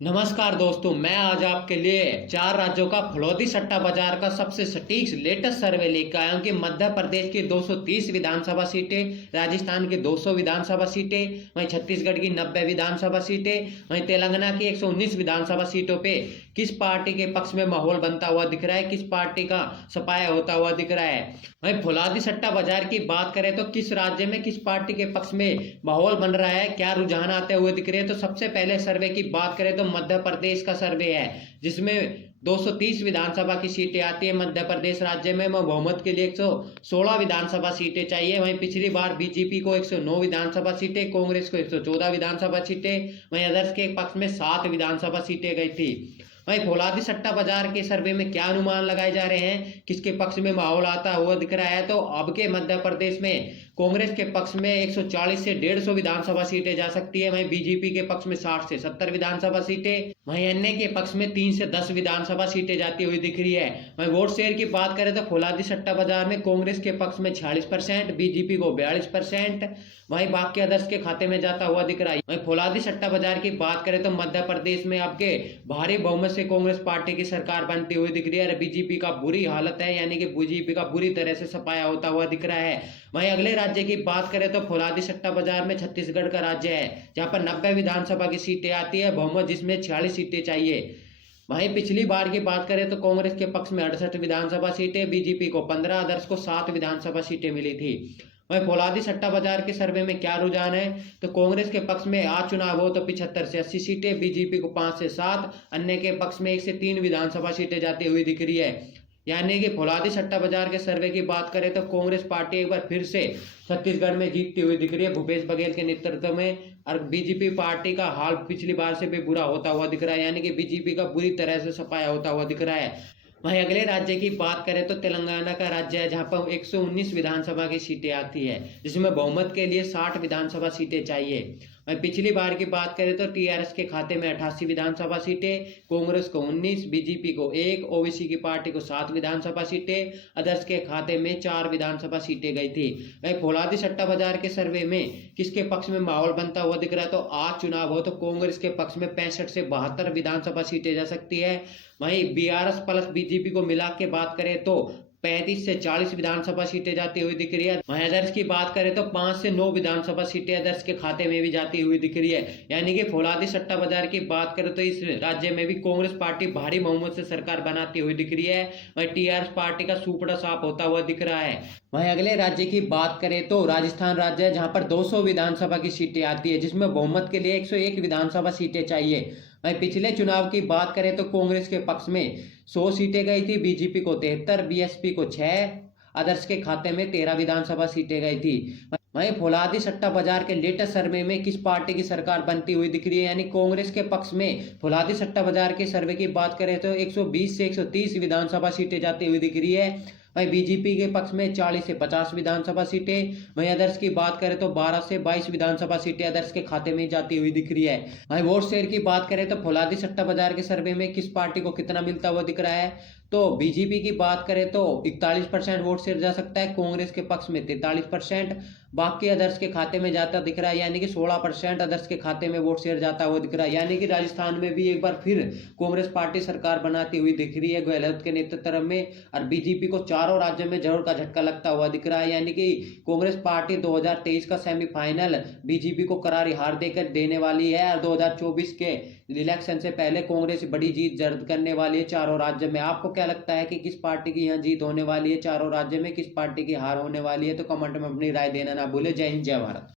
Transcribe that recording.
नमस्कार दोस्तों, मैं आज आपके लिए चार राज्यों का फुलौदी सट्टा बाजार का सबसे सटीक लेटेस्ट सर्वे लेकर आया हूं कि मध्य प्रदेश की 230 विधानसभा सीटें, राजस्थान की 200 विधानसभा सीटें, वहीं छत्तीसगढ़ की 90 विधानसभा सीटें, वहीं तेलंगाना की 119 विधानसभा सीटों पे किस पार्टी के पक्ष में माहौल बनता हुआ दिख रहा है, किस पार्टी का सफाया होता हुआ दिख रहा है। वहीं फुलौदी सट्टा बाजार की बात करें तो किस राज्य में किस पार्टी के पक्ष में माहौल बन रहा है, क्या रुझान आते हुए दिख रहे हैं। तो सबसे पहले सर्वे की बात करें तो मध्य प्रदेश का सर्वे है, जिसमें 230 विधानसभा की सीटें आती है। मध्य प्रदेश राज्य में बहुमत के लिए 116 विधानसभा सीटें चाहिए। वहीं पिछली बार बीजेपी को 109 विधानसभा सीटें, कांग्रेस को 114 विधानसभा सीटें, वहीं अदर्स के पक्ष में 7 विधानसभा सीटें गई थी। वहीं फुलौदी सट्टा बाजार के सर्वे में क्या अनुमान लगाए जा रहे हैं, किसके पक्ष में माहौल आता हुआ दिख रहा है। तो अब के मध्य प्रदेश में कांग्रेस के पक्ष में 140 से 150 विधानसभा सीटें जा सकती है। वहीं बीजेपी के पक्ष में 60 से 70 विधानसभा सीटें, वहीं अन्य के पक्ष में 3 से 10 विधानसभा सीटें जाती हुई दिख रही है। वहीं वोट शेयर की बात करें तो फुलौदी सट्टा बाजार में कांग्रेस के पक्ष में 46%, बीजेपी को 42%, वहीं बाकी अदर्स के खाते में जाता हुआ दिख रहा है। वहीं फुलौदी सट्टा बाजार की बात करें तो मध्य प्रदेश में आपके भारी बहुमत से कांग्रेस पार्टी की सरकार बनती हुई दिख रही है और बीजेपी का बुरी हालत है, यानी कि बीजेपी का बुरी तरह से सफाया होता हुआ दिख रहा है। वहीं अगले राज्य की बात करें तो फुलौदी सट्टा बाजार में छत्तीसगढ़ का राज्य है, जहां पर 90 विधानसभा की सीटें आती है, बहुमत जिसमें 46 सीटें चाहिए। वहीं पिछली बार की बात करें तो कांग्रेस के पक्ष में 68 विधानसभा सीटें, बीजेपी को 15, अदर्स को 7 विधानसभा सीटें मिली थी। वहीं फुलौदी सट्टा बाजार के सर्वे में क्या रुझान है, तो कांग्रेस के पक्ष में आज चुनाव हो तो 75 से 80 सीटें, बीजेपी को 5 से 7, अन्य के पक्ष में 1 से 3 विधानसभा सीटें जाती हुई दिख रही है। यानी कि फुलौदी सट्टा बाजार के सर्वे की बात करें तो कांग्रेस पार्टी एक बार फिर से छत्तीसगढ़ में जीतती हुई दिख रही है भूपेश बघेल के नेतृत्व में, और बीजेपी पार्टी का हाल पिछली बार से भी बुरा होता हुआ दिख रहा है, यानी कि बीजेपी का बुरी तरह से सफाया होता हुआ दिख रहा है। वहीं अगले राज्य की बात करें तो तेलंगाना का राज्य है, जहां पर 119 विधानसभा की सीटें आती है, जिसमें बहुमत के लिए 60 विधानसभा सीटें चाहिए। वहीं पिछली बार की बात करें तो टीआरएस के खाते में 88 विधानसभा सीटें, कांग्रेस को 19, बीजेपी को 1, ओबीसी की पार्टी को 7 विधानसभा सीटें, अदर्स के खाते में 4 विधानसभा सीटें गई थी। वहीं फुलौदी सट्टा बाजार के सर्वे में किसके पक्ष में माहौल बनता हुआ दिख रहा है, तो आज चुनाव हो तो कांग्रेस के पक्ष में 65 से 72 विधानसभा सीटें जा सकती है। वहीं बीआरएस प्लस बीजेपी को मिला के बात करें तो 35 से 40 विधानसभा सीटें जाती हुई दिख रही है। वहीं अदर्स की बात करें तो 5 से 9 विधानसभा सीटें अदर्स के खाते में भी जाती हुई दिख रही है। यानी कि फुलौदी सट्टा बाजार की बात करें तो इस राज्य में भी कांग्रेस पार्टी भारी बहुमत से सरकार बनाती हुई दिख रही है। वहीं टीआरएस पार्टी का सुपड़ा साफ होता हुआ दिख रहा है। वहीं अगले राज्य की बात करें तो राजस्थान राज्य है, जहां पर 200 विधानसभा की सीटें आती है, जिसमें बहुमत के लिए 101 विधानसभा सीटें चाहिए। वहीं पिछले चुनाव की बात करें तो कांग्रेस के पक्ष में 100 सीटें गई थी, बीजेपी को 73, बीएसपी को 6, अदर्स के खाते में 13 विधानसभा सीटें गई थी। वहीं फुलौदी सट्टा बाजार के लेटेस्ट सर्वे में किस पार्टी की सरकार बनती हुई दिख रही है, यानी कांग्रेस के पक्ष में फुलौदी सट्टा बाजार के सर्वे की बात करें तो 120 से 130 विधानसभा सीटें जाती हुई दिख रही है। वहीं बीजेपी के पक्ष में 40 से 50 विधानसभा सीटें, वहीं अदर्स की बात करें तो 12 से 22 विधानसभा सीटें अदर्स के खाते में जाती हुई दिख रही है। वहीं वोट शेयर की बात करें तो फुलौदी सट्टा बाजार के सर्वे में किस पार्टी को कितना मिलता हुआ दिख रहा है, तो बीजेपी की बात करें तो 41% वोट शेयर जा सकता है, कांग्रेस के पक्ष में 43%, बाकी अदर्स के खाते में जाता दिख रहा है, यानी कि 16% अदर्स के खाते में वोट शेयर जाता हुआ दिख रहा है। यानी कि राजस्थान में भी एक बार फिर कांग्रेस पार्टी सरकार बनाती हुई दिख रही है गहलोत के नेतृत्व में, और बीजेपी को चारों राज्यों में जरूर का झटका लगता हुआ दिख रहा है। यानी कि कांग्रेस पार्टी 2023 का सेमीफाइनल बीजेपी को करारी हार देकर देने वाली है, और 2024 के इलेक्शन से पहले कांग्रेस बड़ी जीत दर्ज करने वाली है चारों राज्य में। आपको क्या लगता है कि किस पार्टी की यहाँ जीत होने वाली है चारों राज्य में, किस पार्टी की हार होने वाली है, तो कमेंट में अपनी राय देना ना भूले। जय हिंद, जय भारत।